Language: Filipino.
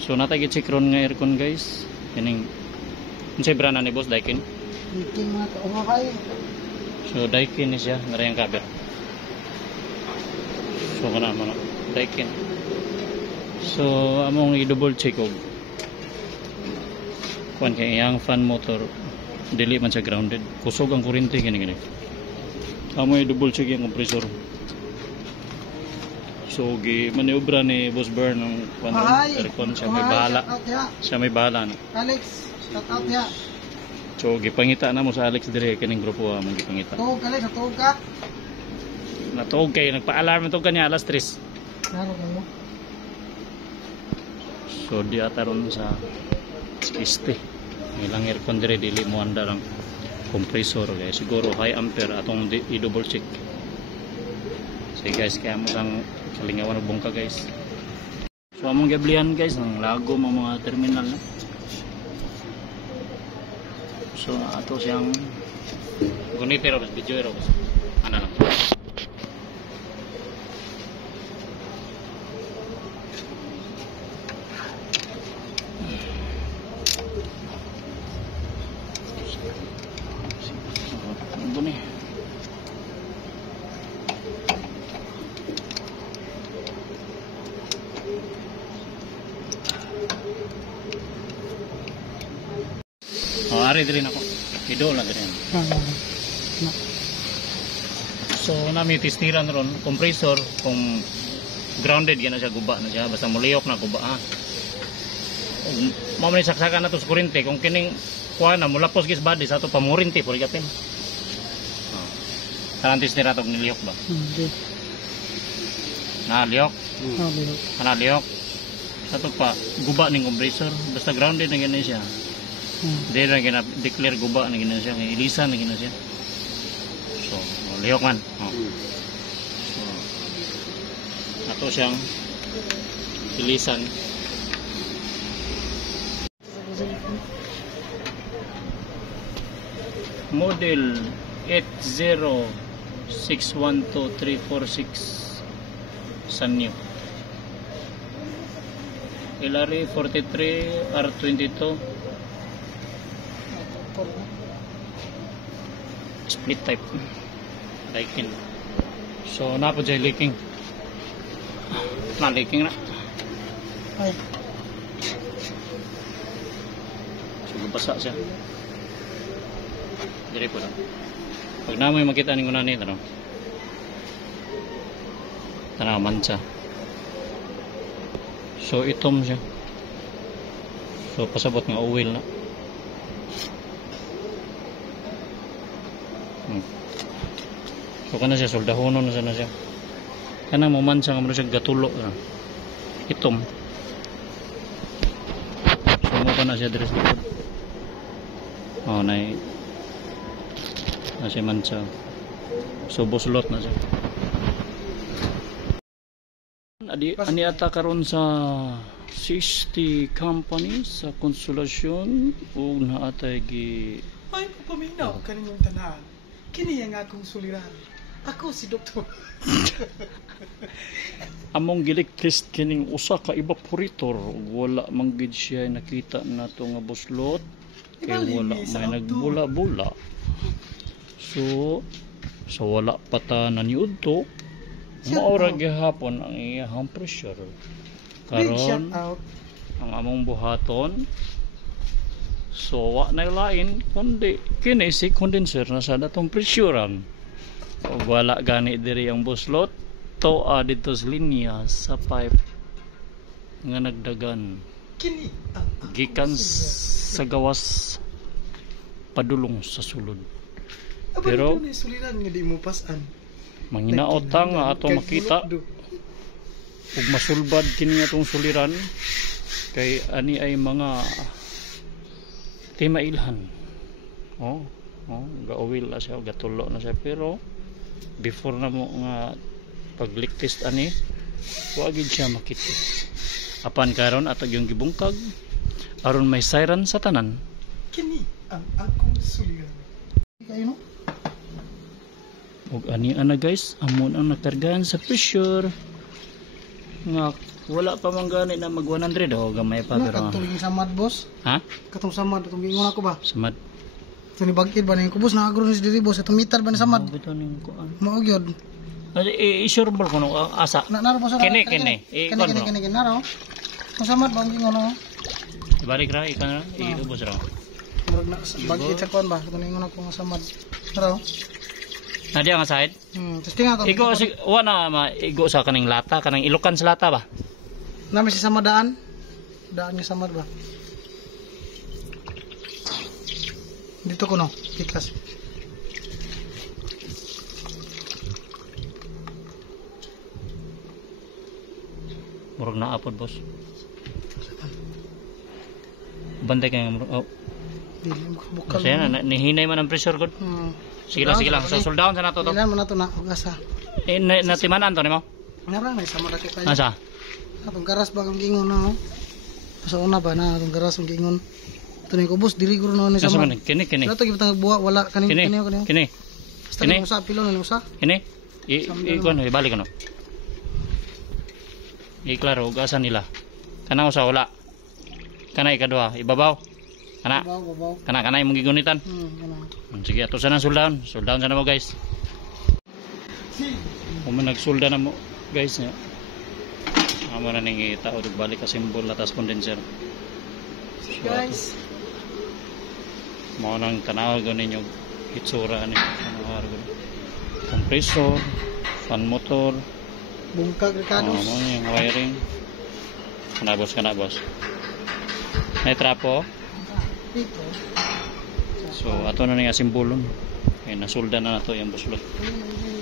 So natay gi check ron nga aircon guys. Kining unsay brand ni boss Daikin? Daikin mga kauhahay. So Daikin ni siya, narayang cover. So kana mo Daikin. So among i-double check og kuan kay iyang fan motor dili man siya grounded. Kusog ang kuryente gani. Amo i-double check yung compressor. So gi maniobra ni Boss Bern ng aircon siya may bahala. Siya may bahala na. Alex, shout out ya. So gipangita na mo sa Alex dire kining grupo among gipangita. Tuog Alex, tuog ka. Natuog kay nagpa-alarm to kanya alas 3. Klaro mo. So di ataron sa este. Ilang aircon dire dili mo anda lang compressor guys. Siguro high ampere atong i-double check. So guys kaya mo sang kalingawan og bungka guys. So among gablihan guys ang lago mga terminal na. So ato siyang gunitero guys, video ero guys. Ana lang. Guni. Oh, ari din ako. Idol na din. So nami testiran ron compressor kung grounded yan na siya, guba na siya, basta muliyok na guba ha. Mao man saksakan na to sa kuryente kung kining kuha na mulapos gis body sa ato pamurinti puri kapin. Oh. Kanang testira to niliyok ba? Hindi. Na liyok. Liyok. Kana liyok. Sa to pa guba ning compressor, basta grounded na ganyan siya. Hindi na gina-declare guba na gina siya, ilisan na gina siya. So, lihok man. Oh. So, ato siyang ilisan. Model 80612-346 Sanyo. LRE 43 R22 split type Daikin. So na po dyan leaking na Ay. so basa siya dire po lang pag namoy makita ning una ni tanaw mancha. So itom siya, so pasabot nga oil na. So kana siya soldahonon na siya. Kana mo man siya nga siya gatulo na. Itom. So mo kana siya dress dito. Oh nay. Na siya man siya. So buslot na siya. Ani ata karon sa 60 company sa Konsolasyon ug naatay gi Ay paminaw kaninyong tanan. Kini ang akong suliran. Ako si Doktor. Among gilik-test kining usa ka evaporator wala man gid siya nakita nato nga buslot kay wala may nagbula-bula. So wala pa ta naniudto maura gihapon ang iyang pressure karon ang among buhaton. So wa na lain kundi kini si condenser na sa datong pressurean. Ug wala gani diri ang buslot to dito sa linya sa pipe nga nagdagan Kini gikan sa gawas padulong sa sulod. Pero suliran nga di mo pasan. manginaot nga ato makita ug masulbad kini atong suliran kay ani ay mga timailhan. Ga-oil na siya, gatulo na siya, pero before na mo nga pag-leak test ani wa gid siya makita. Apan karon ato yung gibungkag aron may siren sa tanan. Kini ang akong suliran. Kayo no? Ug ani ana guys, amon ang nakargahan sa pressure. Nga, wala pa man gani na mag 100 o gamay pa Ano pero. katong samad boss? Ha? Katong samad atong giingon ako ba? Samad. Ito ni bagkid ba ning kubos na agro ni diri boss atong meter ba ni samad? Bito ning kuan. Mao gyud. I-sure ball ko no asa. Naro boss. Kini. Kini naro. Atong samad ba ang giingon no? Ibalik ra ikan ra iubos ra. Murag na bagkid sa kuan ba? Katong ingon ako nga samad. Naro. Nadia nga side. Tapos tingnan to. Igo si wala igo sa kaning lata kanang ilukan sa lata ba? Nami si samadaan. Daan niya samad ba? Dito ko no, kikas. Murag na apod boss. Bantay kay oh. Dili makabukal. Kasi na nihinay man ang pressure god. Sige lang. So sold down sa nato to. Ilan mo na to na ugasa. Natimanan to nimo? Nara may samad ako kayo. Asa? Atong garas ba ang giingon no? Sa una ba na atong garas ang giingon. Ito ni kubos dili guro no ni Asa samad. man kini. Wala to gibutang buwa wala kaning Kini. kini. Basta Kini. ni usa pilo ni usa. Kini. Ikon ibalik ano. Iklaro ugasan nila. Kana usa wala. Kana ikadua ibabaw. Kana. Babaw. Kana imong gigunitan. Kana. Sige ato sana sold down sana mo guys. Kung man nagsulda na mo guys nya. Amo na ning itao balik ka simbol atas condenser. Guys, Mao nang tanaw ko ninyo itsura ni ano ko. Compressor, fan motor, bungkag Ricardo. mo yung wiring. Kana boss. May trapo. Dito. So ato na ning asimbolon. Kay nasulda na nato yung buslot. Ayun,